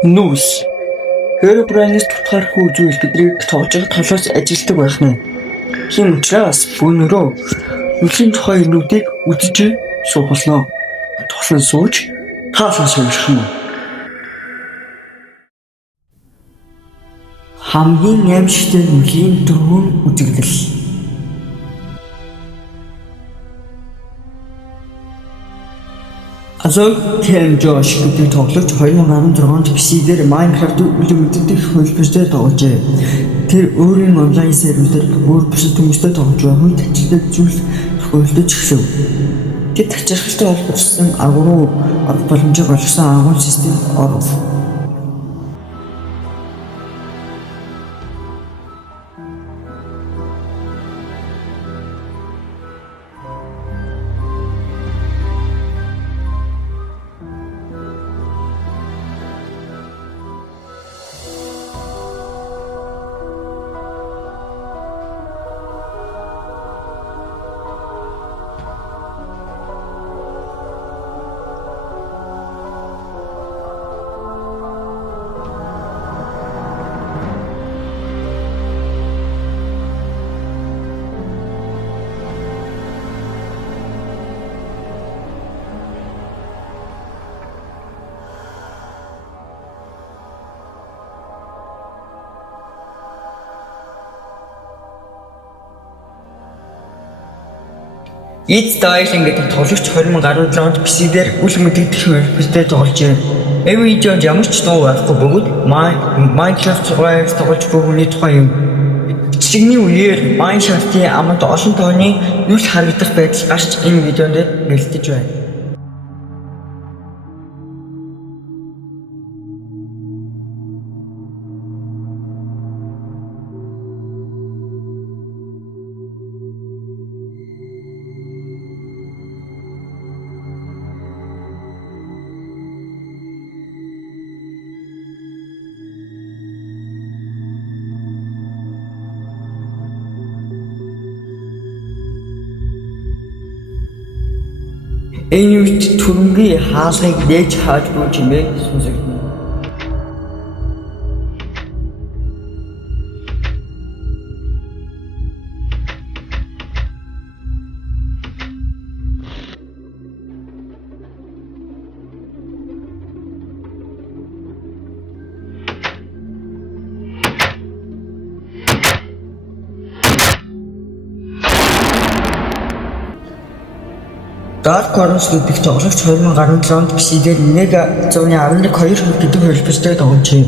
Нүүс Herobrine's тутахааргүй зүйл биднийг тоожих толоос ажилтдаг байх нь. Тийм учраас өнөөрөө нүлийн тухай юмнуудыг үзэж суух болно. Тоглон сууж таасан суурьх юм. Хамгийн аимшигтай нүлийн дөрвөн үзэгдэл. Азог Ken Josh гэдэг тоглогч 2016 онд PC-дээр Minecraft-ийг үлэмжлэх хөлбөстэй тогложээ. Тэр өөрийн онлайн серверээр өөр бусад хүмүүстэй тоглож байх үед тачлалтай зүйл тохиолдож эхлэв. Тэд тачирхалтай холбогдсон агуу арга боломжийг олгосон агуул систем оров. It's Dying гэдэг тоглогч 2017 онд PC-дээр үл мэдэгдэх хөлбөстэй тогложээ. Энэ видеонд ямар ч дуу байхгүй бөгөөд Minecraft Survival тоглож буй хүний тухай юм. Чигний үеэр Minecraft-ийн аманд олон тооны нүл харагдах байдал гарч энэ видеонд нэлдэж байна. Энэ үед түрэнгийн хаалгыг нээж хааж буй чимээ сонсогдно. Dark Corners гэдэг тоглогч 2017 онд PC-дээр 1.11.2 гэдэг хөлбөстэй тогложээ.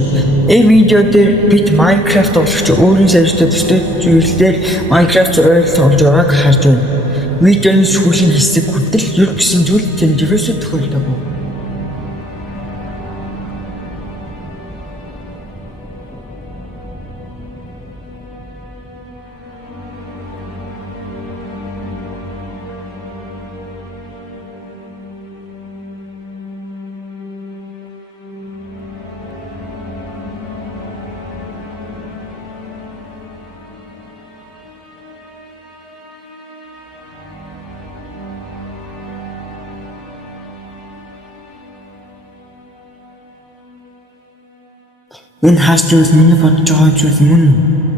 Энэ видео дээр бид Minecraft тоглогч өөрийн сервертэй төстэй зүйлээр Minecraft Survival тоглож байгааг харж байна. Видеоны сүүлийн хэсэг хүртэл юу гэсэн зүйл тэмдэглэсэд тохиолдоог. Энэ хаач зүйл миний бодож байгаа зүйл мөн.